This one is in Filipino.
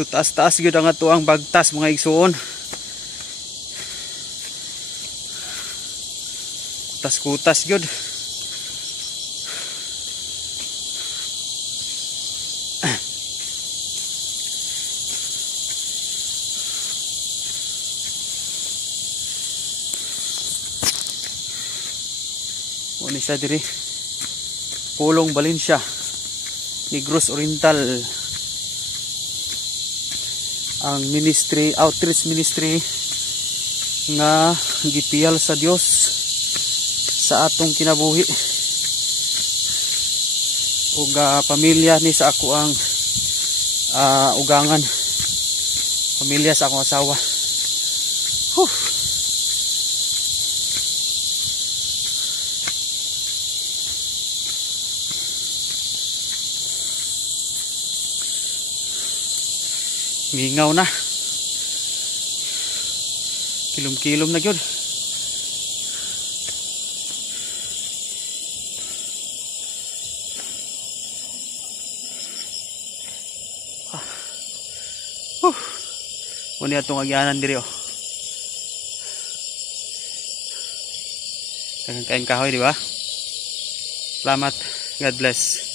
So taas-taas gyud ang ato ang bagtas mga igsuon. Kutas-kutas gyud. Muna siya diri. Pulong Valencia, Negros Oriental. Ang ministry, outreach ministry nga gipiyal sa Dios sa atong kinabuhi. Ug pamilya ni sa ako ang ugangan. Pamilya sa akong asawa. Mingaw na. Kilom-kilom na gyud. Muna itong agyanan diri oh. Kain kahoy, di ba? Salamat. God bless.